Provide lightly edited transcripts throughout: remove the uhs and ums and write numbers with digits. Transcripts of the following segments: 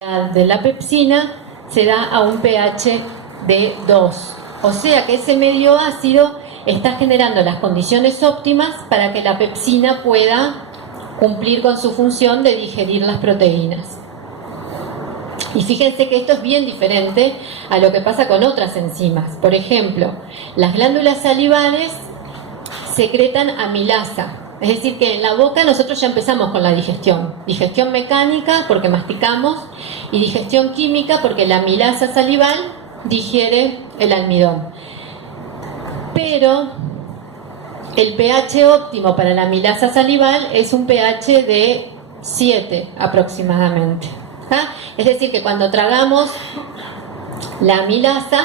de la pepsina se da a un pH de 2. O sea que ese medio ácido está generando las condiciones óptimas para que la pepsina pueda cumplir con su función de digerir las proteínas. Y fíjense que esto es bien diferente a lo que pasa con otras enzimas. Por ejemplo, las glándulas salivales secretan amilasa. Es decir, que en la boca nosotros ya empezamos con la digestión. Digestión mecánica porque masticamos y digestión química porque la amilasa salival digiere el almidón. Pero el pH óptimo para la amilasa salival es un pH de 7 aproximadamente. ¿Ah? Es decir, que cuando tragamos la amilasa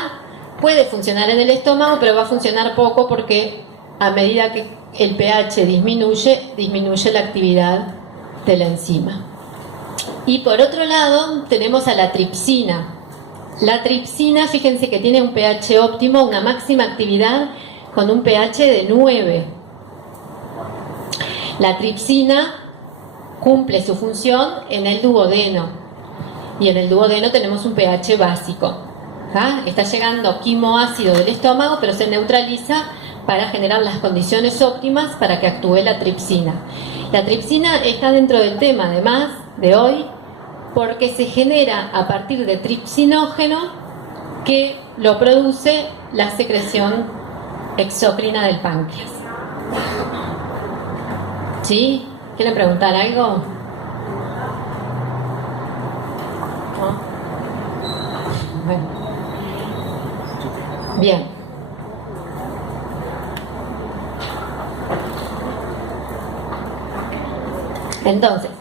puede funcionar en el estómago, pero va a funcionar poco porque a medida que el pH disminuye la actividad de la enzima. Y por otro lado tenemos a la tripsina. La tripsina, fíjense que tiene un pH óptimo, una máxima actividad con un pH de 9. La tripsina cumple su función en el duodeno. Y en el duodeno tenemos un pH básico. ¿Ah? Está llegando quimoácido del estómago, pero se neutraliza para generar las condiciones óptimas para que actúe la tripsina. La tripsina está dentro del tema, además, de hoy, porque se genera a partir de tripsinógeno que lo produce la secreción exócrina del páncreas. ¿Sí? ¿Quieren preguntar algo? ¿No? Bueno. Bien. Entonces,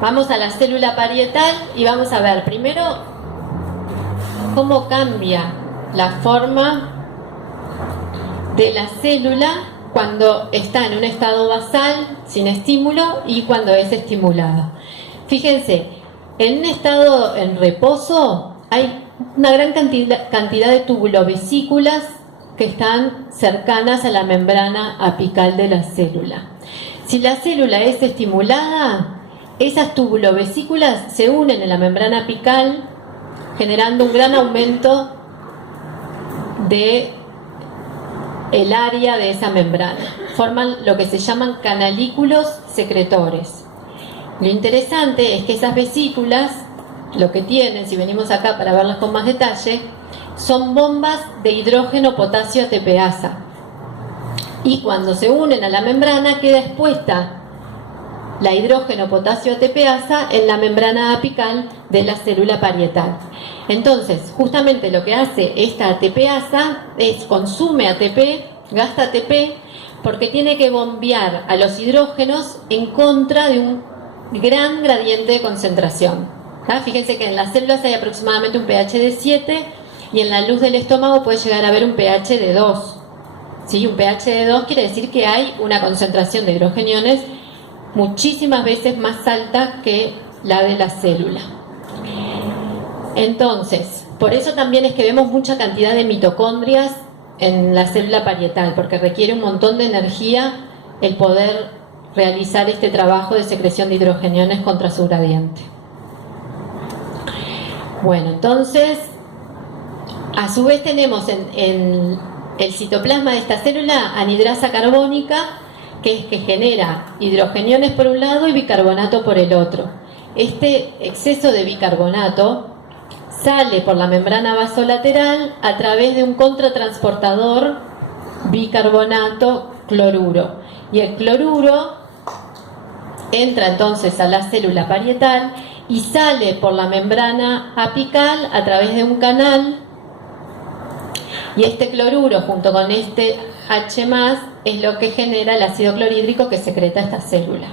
vamos a la célula parietal y vamos a ver primero cómo cambia la forma de la célula cuando está en un estado basal, sin estímulo, y cuando es estimulada. Fíjense, en un estado en reposo hay una gran cantidad de tubulovesículas que están cercanas a la membrana apical de la célula. Si la célula es estimulada, esas tubulovesículas se unen en la membrana apical, generando un gran aumento de el área de esa membrana. Forman lo que se llaman canalículos secretores. Lo interesante es que esas vesículas, lo que tienen, si venimos acá para verlas con más detalle, son bombas de hidrógeno potasio ATPasa. Y cuando se unen a la membrana queda expuesta la hidrógeno potasio ATPasa en la membrana apical de la célula parietal. Entonces, justamente lo que hace esta ATPasa es consume ATP, gasta ATP, porque tiene que bombear a los hidrógenos en contra de un gran gradiente de concentración. ¿Ah? Fíjense que en las células hay aproximadamente un pH de 7 y en la luz del estómago puede llegar a haber un pH de 2. ¿Sí? Un pH de 2 quiere decir que hay una concentración de hidrogeniones muchísimas veces más alta que la de la célula. Entonces, por eso también es que vemos mucha cantidad de mitocondrias en la célula parietal, porque requiere un montón de energía el poder realizar este trabajo de secreción de hidrogeniones contra su gradiente. Bueno, entonces, a su vez tenemos en el citoplasma de esta célula anhidrasa carbónica, que es que genera hidrogeniones por un lado y bicarbonato por el otro. Este exceso de bicarbonato sale por la membrana vasolateral a través de un contratransportador bicarbonato-cloruro. Y el cloruro entra entonces a la célula parietal y sale por la membrana apical a través de un canal. Y este cloruro junto con este H+, es lo que genera el ácido clorhídrico que secreta esta célula.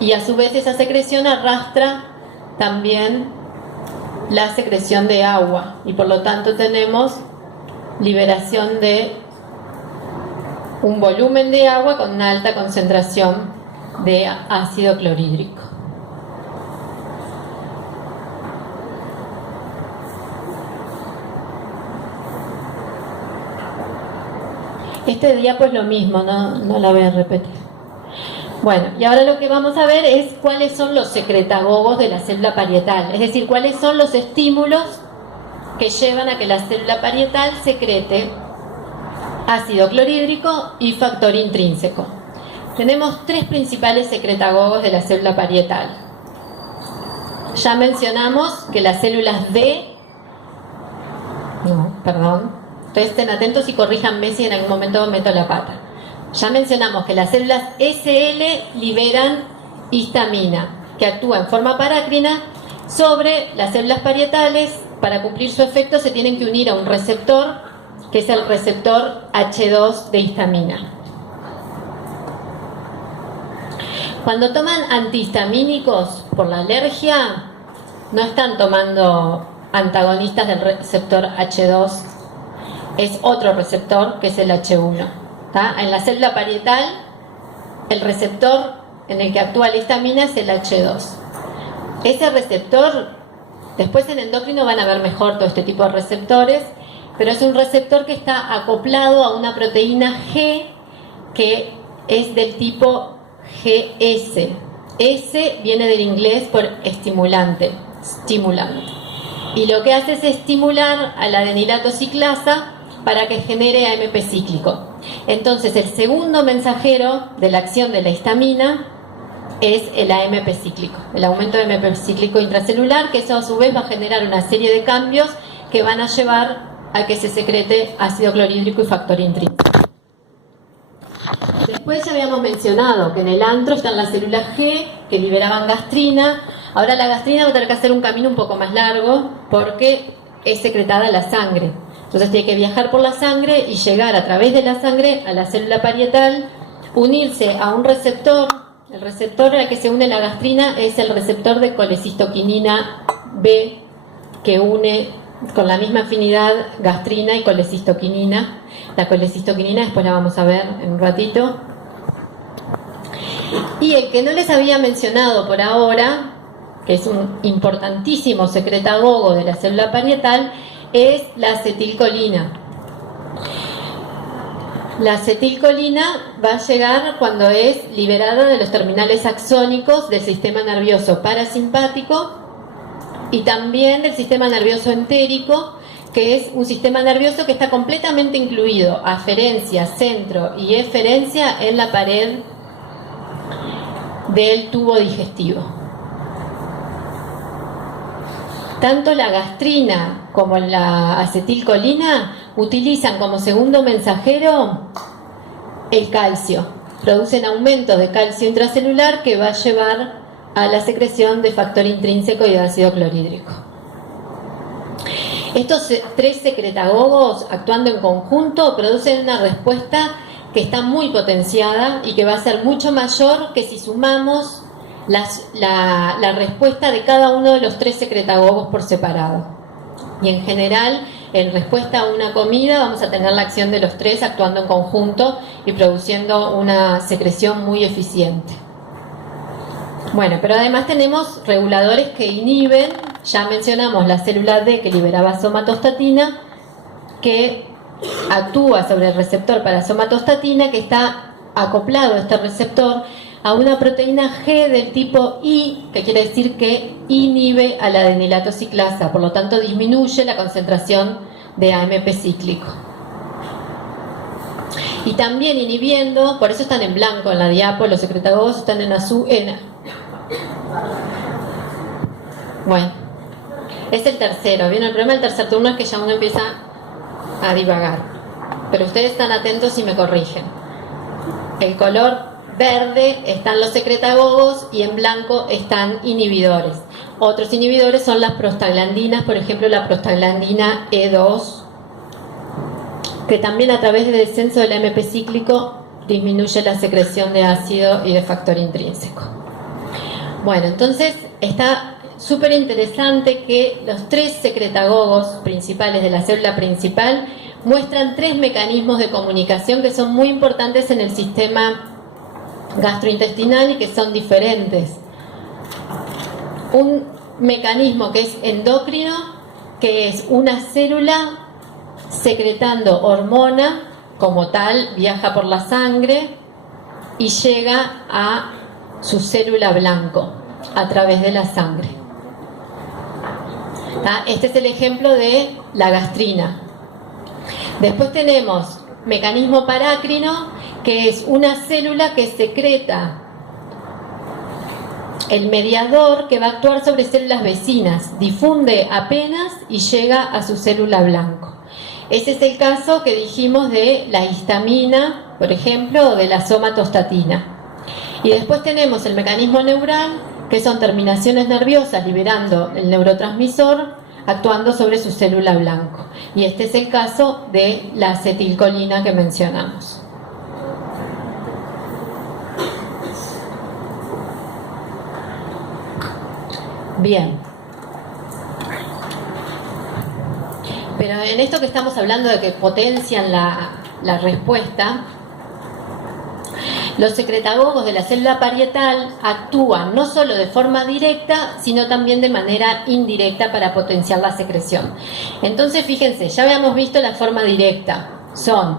Y a su vez esa secreción arrastra también la secreción de agua y por lo tanto tenemos liberación de un volumen de agua con una alta concentración de ácido clorhídrico. Este diapo es lo mismo, no la voy a repetir. Bueno, y ahora lo que vamos a ver es cuáles son los secretagogos de la célula parietal, es decir, cuáles son los estímulos que llevan a que la célula parietal secrete ácido clorhídrico y factor intrínseco. Tenemos tres principales secretagogos de la célula parietal. Ya mencionamos que las células D, ustedes estén atentos y corríjanme si en algún momento meto la pata. Ya mencionamos que las células SL liberan histamina, que actúa en forma parácrina sobre las células parietales. Para cumplir su efecto se tienen que unir a un receptor, que es el receptor H2 de histamina. Cuando toman antihistamínicos por la alergia, no están tomando antagonistas del receptor H2, es otro receptor que es el H1. ¿Tá? En la célula parietal, el receptor en el que actúa la histamina es el H2. Ese receptor, después en endocrino van a ver mejor todo este tipo de receptores, pero es un receptor que está acoplado a una proteína G que es del tipo GS. S viene del inglés por estimulante, stimulant. Y lo que hace es estimular a la adenilato ciclasa para que genere AMP cíclico. Entonces el segundo mensajero de la acción de la histamina es el AMP cíclico, el aumento de AMP cíclico intracelular, que eso a su vez va a generar una serie de cambios que van a llevar a que se secrete ácido clorhídrico y factor intrínseco. Después ya habíamos mencionado que en el antro están las células G que liberaban gastrina. Ahora la gastrina va a tener que hacer un camino un poco más largo porque es secretada en la sangre. Entonces tiene que viajar por la sangre y llegar a través de la sangre a la célula parietal, unirse a un receptor. El receptor al que se une la gastrina es el receptor de colecistoquinina B, que une con la misma afinidad gastrina y colecistoquinina. La colecistoquinina después la vamos a ver en un ratito. Y el que no les había mencionado por ahora, que es un importantísimo secretagogo de la célula parietal, es la acetilcolina. La acetilcolina va a llegar cuando es liberada de los terminales axónicos del sistema nervioso parasimpático y también del sistema nervioso entérico, que es un sistema nervioso que está completamente incluido, aferencia, centro y eferencia, en la pared del tubo digestivo. Tanto la gastrina como la acetilcolina utilizan como segundo mensajero el calcio. Producen aumento de calcio intracelular que va a llevar a la secreción de factor intrínseco y de ácido clorhídrico. Estos tres secretagogos, actuando en conjunto, producen una respuesta que está muy potenciada y que va a ser mucho mayor que si sumamos la respuesta de cada uno de los tres secretagogos por separado. Y en general, en respuesta a una comida, vamos a tener la acción de los tres actuando en conjunto y produciendo una secreción muy eficiente. Bueno, pero además tenemos reguladores que inhiben. Ya mencionamos la célula D que liberaba somatostatina, que actúa sobre el receptor para somatostatina, que está acoplado a este receptor a una proteína G del tipo I, que quiere decir que inhibe a la adenilato ciclasa, por lo tanto disminuye la concentración de AMP cíclico. Y también inhibiendo, por eso están en blanco en la diapo, los secretagogos están en azul. Bueno, es el tercero. Bien, el problema del tercer turno es que ya uno empieza a divagar, pero ustedes están atentos y me corrigen. El color verde están los secretagogos y en blanco están inhibidores. Otros inhibidores son las prostaglandinas, por ejemplo la prostaglandina E2, que también a través del descenso del AMP cíclico disminuye la secreción de ácido y de factor intrínseco. Bueno, entonces está súper interesante que los tres secretagogos principales de la célula principal muestran tres mecanismos de comunicación que son muy importantes en el sistema gastrointestinal y que son diferentes. Un mecanismo que es endocrino, que es una célula secretando hormona como tal, viaja por la sangre y llega a su célula blanco a través de la sangre. Este es el ejemplo de la gastrina. Después tenemos mecanismo parácrino, que es una célula que secreta el mediador que va a actuar sobre células vecinas, difunde apenas y llega a su célula blanco. Ese es el caso que dijimos de la histamina, por ejemplo, o de la somatostatina. Y después tenemos el mecanismo neural, que son terminaciones nerviosas liberando el neurotransmisor, actuando sobre su célula blanco. Y este es el caso de la acetilcolina que mencionamos. Bien. Pero en esto que estamos hablando de que potencian la respuesta, los secretagogos de la célula parietal actúan no solo de forma directa, sino también de manera indirecta para potenciar la secreción. Entonces, fíjense, ya habíamos visto la forma directa. Son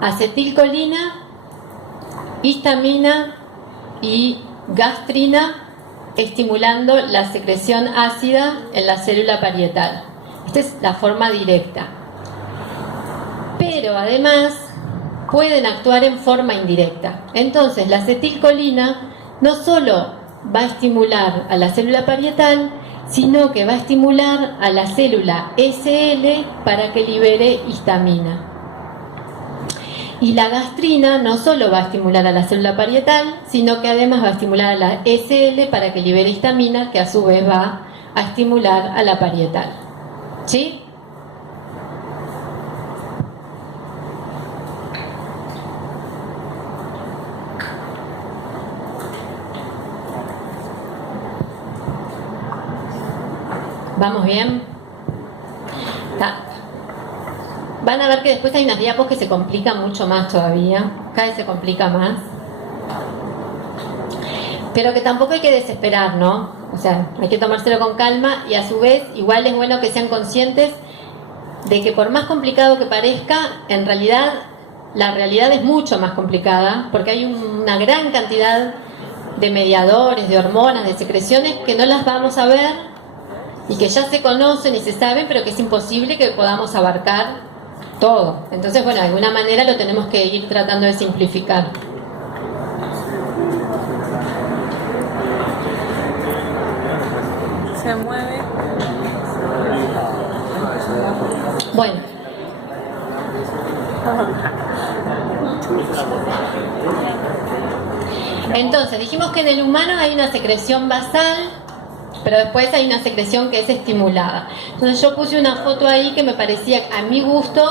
acetilcolina, histamina y gastrina, estimulando la secreción ácida en la célula parietal. Esta es la forma directa. Pero además pueden actuar en forma indirecta. Entonces, la acetilcolina no solo va a estimular a la célula parietal, sino que va a estimular a la célula SL para que libere histamina. Y la gastrina no solo va a estimular a la célula parietal, sino que además va a estimular a la SL para que libere histamina, que a su vez va a estimular a la parietal. ¿Sí? ¿Vamos bien? Van a ver que después hay unas diapos que se complican mucho más todavía. Cada vez se complica más. Pero que tampoco hay que desesperar, ¿no? O sea, hay que tomárselo con calma y a su vez igual es bueno que sean conscientes de que por más complicado que parezca, en realidad la realidad es mucho más complicada porque hay una gran cantidad de mediadores, de hormonas, de secreciones que no las vamos a ver y que ya se conocen y se saben, pero que es imposible que podamos abarcar todo. Entonces, bueno, de alguna manera lo tenemos que ir tratando de simplificar. Se mueve. Bueno. Entonces, dijimos que en el humano hay una secreción basal, pero después hay una secreción que es estimulada. Entonces yo puse una foto ahí que me parecía, a mi gusto,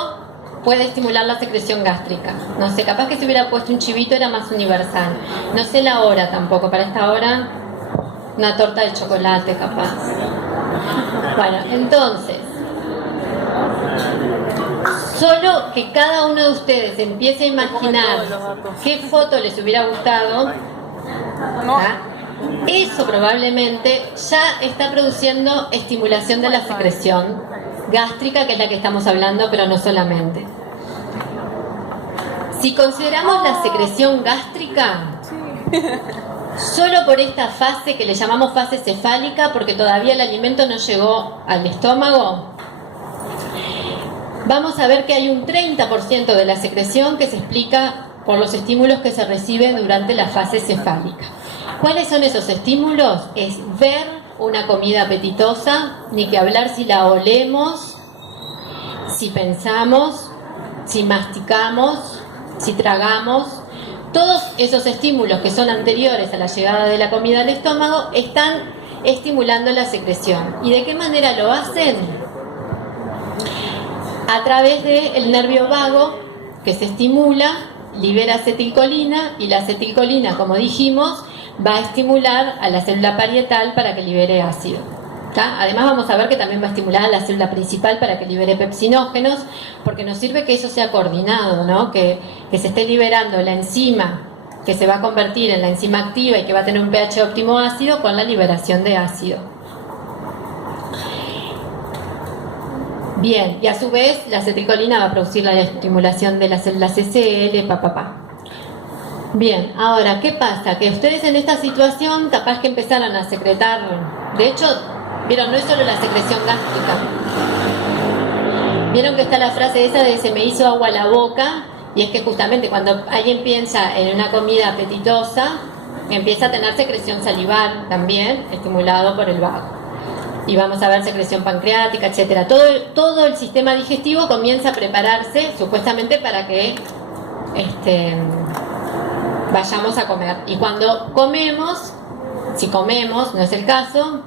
puede estimular la secreción gástrica. No sé, capaz que si hubiera puesto un chivito era más universal. No sé la hora tampoco, para esta hora una torta de chocolate capaz. Bueno, entonces, solo que cada uno de ustedes empiece a imaginar qué foto les hubiera gustado, ¿ah? Eso probablemente ya está produciendo estimulación de la secreción gástrica, que es la que estamos hablando, pero no solamente. Si consideramos la secreción gástrica, solo por esta fase que le llamamos fase cefálica, porque todavía el alimento no llegó al estómago, vamos a ver que hay un 30% de la secreción que se explica por los estímulos que se reciben durante la fase cefálica. ¿Cuáles son esos estímulos? Es ver una comida apetitosa, ni que hablar si la olemos, si pensamos, si masticamos, si tragamos. Todos esos estímulos que son anteriores a la llegada de la comida al estómago están estimulando la secreción. ¿Y de qué manera lo hacen? A través del nervio vago, que se estimula, libera acetilcolina, y la acetilcolina, como dijimos, va a estimular a la célula parietal para que libere ácido. ¿Tá? Además vamos a ver que también va a estimular a la célula principal para que libere pepsinógenos, porque nos sirve que eso sea coordinado, ¿no? Que se esté liberando la enzima que se va a convertir en la enzima activa y que va a tener un pH óptimo ácido con la liberación de ácido. Bien, y a su vez la acetilcolina va a producir la estimulación de las células SL, Bien, ahora, ¿qué pasa? Que ustedes en esta situación capaz que empezaron a secretar, de hecho, vieron, no es solo la secreción gástrica. Vieron que está la frase esa de se me hizo agua la boca, y es que justamente cuando alguien piensa en una comida apetitosa, empieza a tener secreción salival también, estimulado por el vago. Y vamos a ver secreción pancreática, etcétera. Todo el sistema digestivo comienza a prepararse supuestamente para que vayamos a comer. Y cuando comemos, si comemos, no es el caso,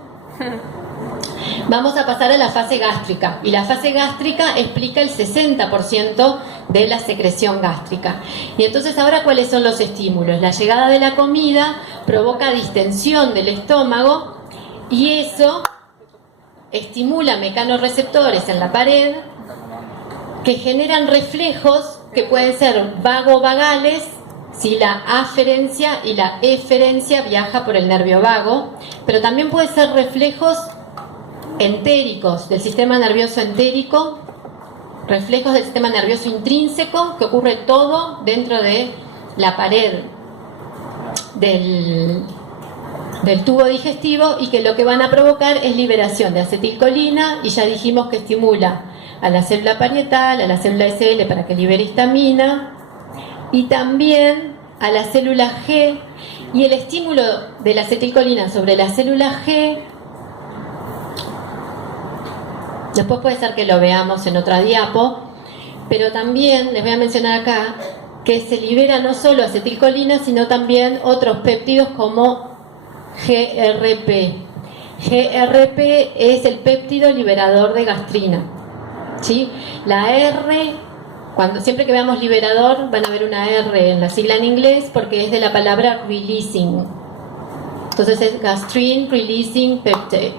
vamos a pasar a la fase gástrica. Y la fase gástrica explica el 60% de la secreción gástrica. Y entonces ahora, ¿cuáles son los estímulos? La llegada de la comida provoca distensión del estómago y eso estimula mecanorreceptores en la pared que generan reflejos que pueden ser vagovagales si la aferencia y la eferencia viaja por el nervio vago, pero también puede ser reflejos entéricos del sistema nervioso entérico, reflejos del sistema nervioso intrínseco, que ocurre todo dentro de la pared del tubo digestivo y que lo que van a provocar es liberación de acetilcolina, y ya dijimos que estimula a la célula parietal, a la célula SL para que libere histamina, y también a la célula G, y el estímulo de la acetilcolina sobre la célula G, después puede ser que lo veamos en otra diapo, pero también les voy a mencionar acá que se libera no solo acetilcolina, sino también otros péptidos como GRP. GRP es el péptido liberador de gastrina, ¿sí? La R, siempre que veamos liberador van a ver una R en la sigla en inglés porque es de la palabra releasing. Entonces es gastrin releasing peptide.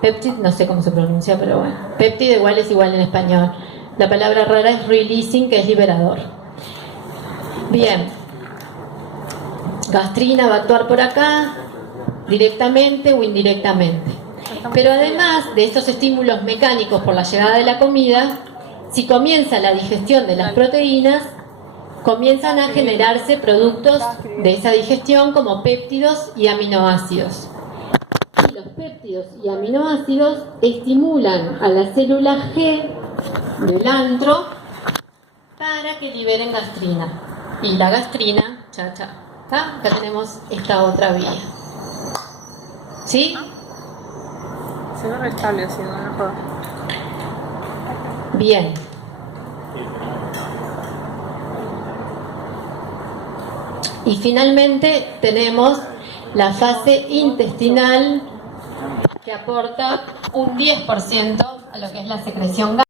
Peptide, no sé cómo se pronuncia, pero bueno. Péptido igual es igual en español. La palabra rara es releasing, que es liberador. Bien. Gastrina va a actuar por acá, directamente o indirectamente. Pero además de estos estímulos mecánicos por la llegada de la comida, si comienza la digestión de las proteínas, comienzan a generarse productos de esa digestión como péptidos y aminoácidos. Y los péptidos y aminoácidos estimulan a la célula G del antro para que liberen gastrina. Y la gastrina, acá tenemos esta otra vía. ¿Sí? Si no restable, si no mejor. Bien. Y finalmente tenemos la fase intestinal, que aporta un 10% a lo que es la secreción gástrica.